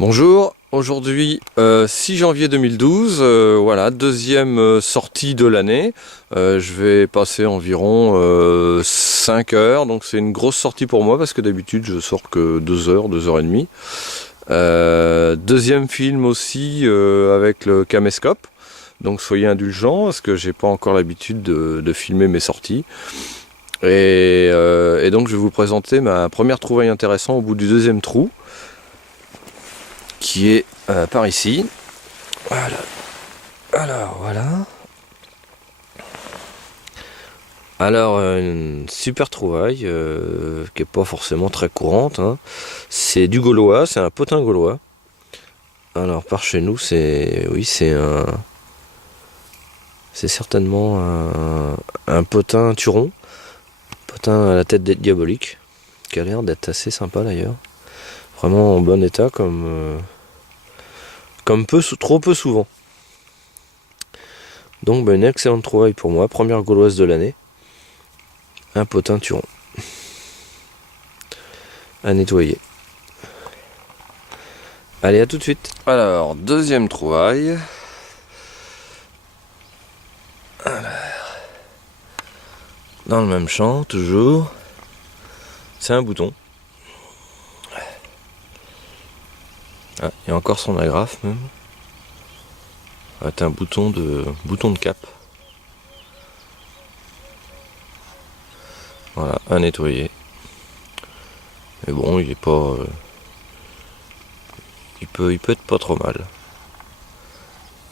Bonjour, aujourd'hui 6 janvier 2012, voilà, deuxième sortie de l'année. Je vais passer environ 5 heures, donc c'est une grosse sortie pour moi parce que d'habitude je sors que 2 heures, 2 heures et demie. Deuxième film aussi avec le caméscope, donc soyez indulgents parce que j'ai pas encore l'habitude de filmer mes sorties. Et donc je vais vous présenter ma première trouvaille intéressante au bout du deuxième trou, qui est par ici. Voilà. Alors voilà. Alors une super trouvaille qui est pas forcément très courante, hein. C'est du gaulois, c'est un potin gaulois. Alors par chez nous c'est certainement un potin turon, potin à la tête diabolique, qui a l'air d'être assez sympa d'ailleurs. Vraiment en bon état comme trop peu souvent. Donc une excellente trouvaille pour moi, première gauloise de l'année. Un potin turon à nettoyer. Allez, à tout de suite. Alors, deuxième trouvaille. Alors, dans le même champ, toujours. C'est un bouton. Ah, il y a encore son agrafe même. C'est un bouton de cap. Voilà, à nettoyer. Mais bon, il est pas. Il peut être pas trop mal.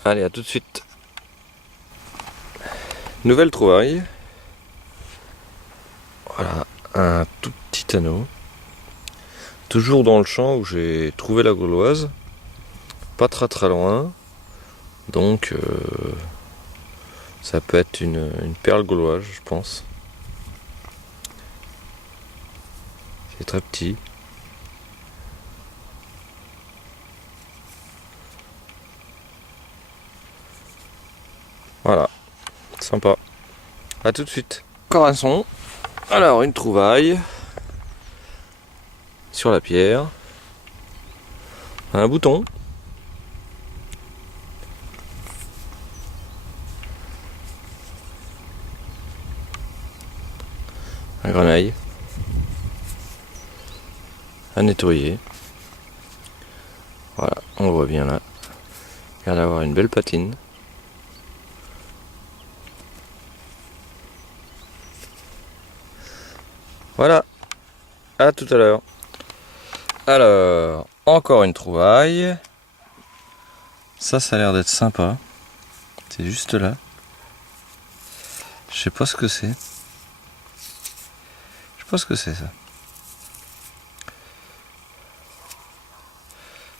Allez, à tout de suite. Nouvelle trouvaille. Voilà, un tout petit anneau. Toujours dans le champ où j'ai trouvé la gauloise. Pas très loin. Donc, ça peut être une perle gauloise, je pense. C'est très petit. Voilà, sympa. A tout de suite. Encore un son. Alors, une trouvaille. Sur la pierre. Un bouton. Un grenaille. À nettoyer. Voilà, on le voit bien là. Il a l'air d'avoir une belle patine. Voilà, à tout à l'heure. Alors, encore une trouvaille. Ça a l'air d'être sympa. C'est juste là. Je sais pas ce que c'est. Je sais pas ce que c'est ça.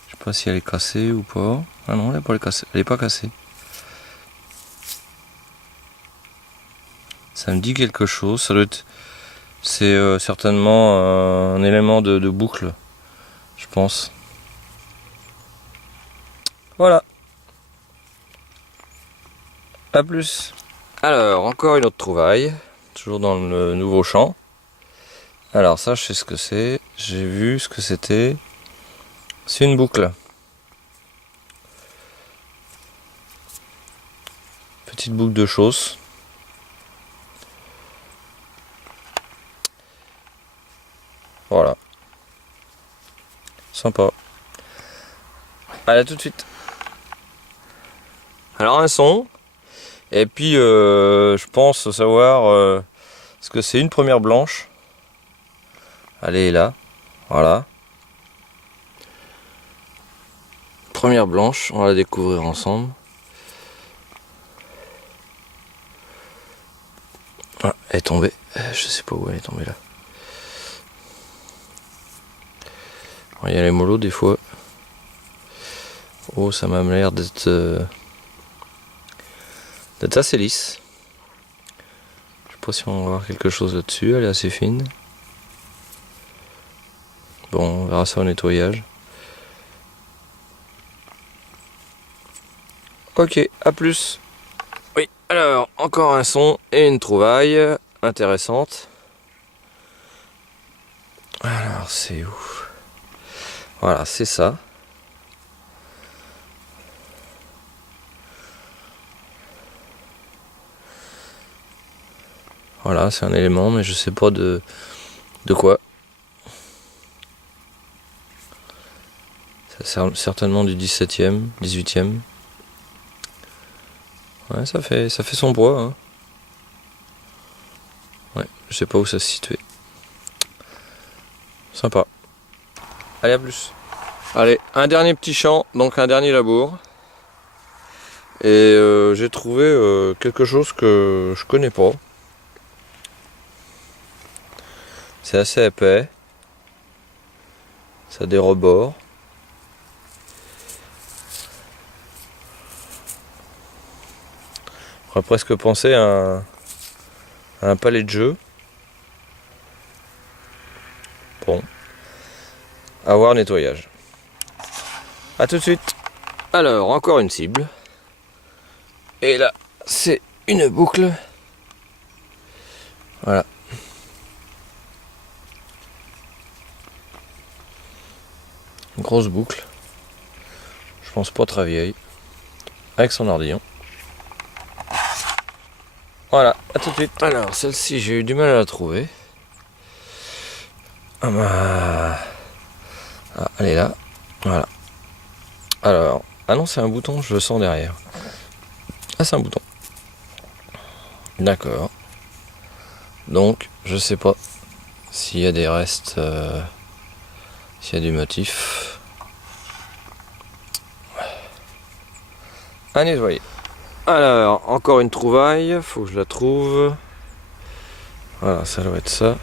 Je sais pas si elle est cassée ou pas. Ah non, elle est pas cassée. Ça me dit quelque chose. Ça doit être... C'est certainement un élément de boucle, je pense. Voilà. A plus. Alors, encore une autre trouvaille. Toujours dans le nouveau champ. Alors ça, je sais ce que c'est. J'ai vu ce que c'était. C'est une boucle. Petite boucle de chausse. Voilà. Sympa. Allez, à tout de suite. Alors un son. Et puis je pense savoir ce que c'est une première blanche. Elle est là. Voilà. Première blanche, on va la découvrir ensemble. Ah, elle est tombée. Je sais pas où elle est tombée là. Il y a les mollos des fois. Oh, ça m'a l'air d'être assez lisse. Je sais pas si on va voir quelque chose là-dessus. Elle est assez fine. Bon, on verra ça au nettoyage. Ok, à plus. Oui, alors, encore un son et une trouvaille intéressante. Alors, c'est où? Voilà, c'est ça. Voilà, c'est un élément, mais je sais pas de quoi. Ça certainement du 17e, 18e. Ouais, ça fait son poids. Hein. Ouais, je sais pas où ça se situait. Sympa. Allez, à plus. Allez, un dernier petit champ, donc un dernier labour. Et j'ai trouvé quelque chose que je connais pas. C'est assez épais. Ça a des rebords. On pourrait presque penser à un palais de jeu. Bon. À voir nettoyage. A tout de suite. Alors, encore une cible. Et là, c'est une boucle. Voilà. Une grosse boucle. Je pense pas très vieille. Avec son ardillon. Voilà, à tout de suite. Alors, celle-ci, j'ai eu du mal à la trouver. Ah bah... Ah, elle est là. Voilà. Alors... Ah non, c'est un bouton, je le sens derrière. Ah, c'est un bouton. D'accord. Donc, je sais pas s'il y a des restes... s'il y a du motif. À nettoyer. Alors, encore une trouvaille. Faut que je la trouve. Voilà, ça doit être ça.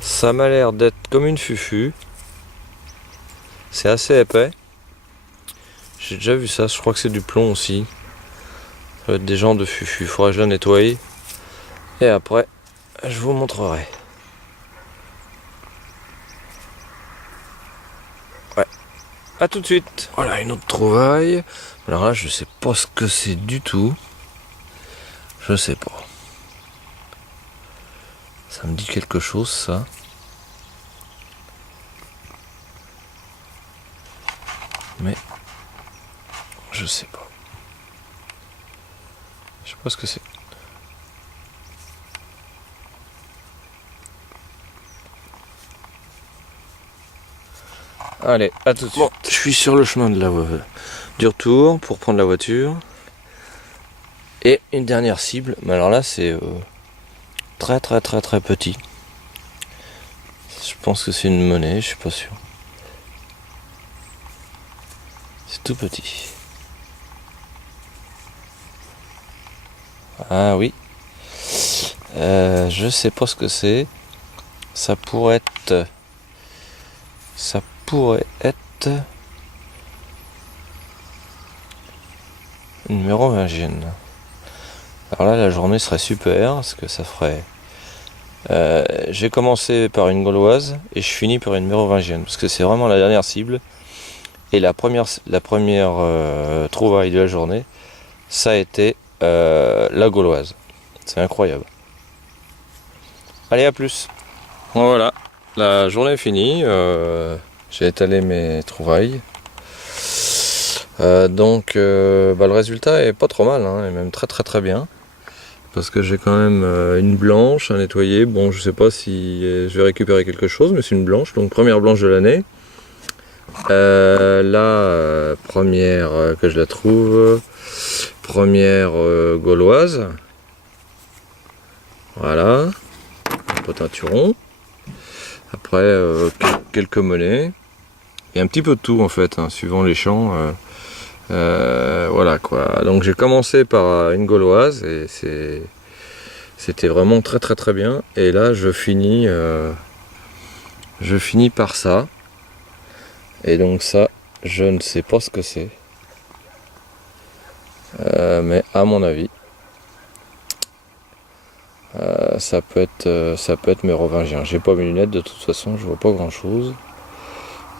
Ça m'a l'air d'être comme une fufu. C'est assez épais. J'ai déjà vu ça, je crois que c'est du plomb aussi. Ça doit être des genres de fufu. Faudrait que je la nettoie. Et après, je vous montrerai. Ouais. A tout de suite. Voilà, une autre trouvaille. Alors là, je sais pas ce que c'est du tout. Je sais pas. Ça me dit quelque chose, ça. Mais je sais pas. Je sais pas ce que c'est. Allez, à tout de suite. Bon, je suis sur le chemin de du retour pour prendre la voiture. Et une dernière cible. Mais alors là, c'est très petit. Je pense que c'est une monnaie, je suis pas sûr. C'est tout petit. Ah oui. Je sais pas ce que c'est. Ça pourrait être une mérovingienne. Alors là, la journée serait super parce que ça ferait. J'ai commencé par une gauloise et je finis par une mérovingienne parce que c'est vraiment la dernière cible. Et la première trouvaille de la journée, ça a été la gauloise. C'est incroyable. Allez, à plus. Voilà, la journée est finie. J'ai étalé mes trouvailles. Donc le résultat est pas trop mal, hein, et même très bien. Parce que j'ai quand même une blanche à nettoyer. Bon, je sais pas si je vais récupérer quelque chose, mais c'est une blanche, donc première blanche de l'année. Là, première que je la trouve, première gauloise. Voilà, poteinturon. Après, quelques monnaies. Et un petit peu de tout en fait, hein, suivant les champs. Voilà quoi. Donc j'ai commencé par une gauloise et c'était vraiment très bien. Et là, je finis par ça. Et donc ça, je ne sais pas ce que c'est. Mais à mon avis, ça peut être mérovingien. J'ai pas mes lunettes de toute façon, je vois pas grand chose.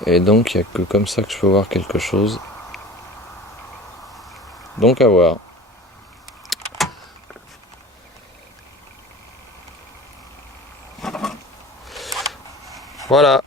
Et donc il n'y a que comme ça que je peux voir quelque chose. Donc à voir. Voilà.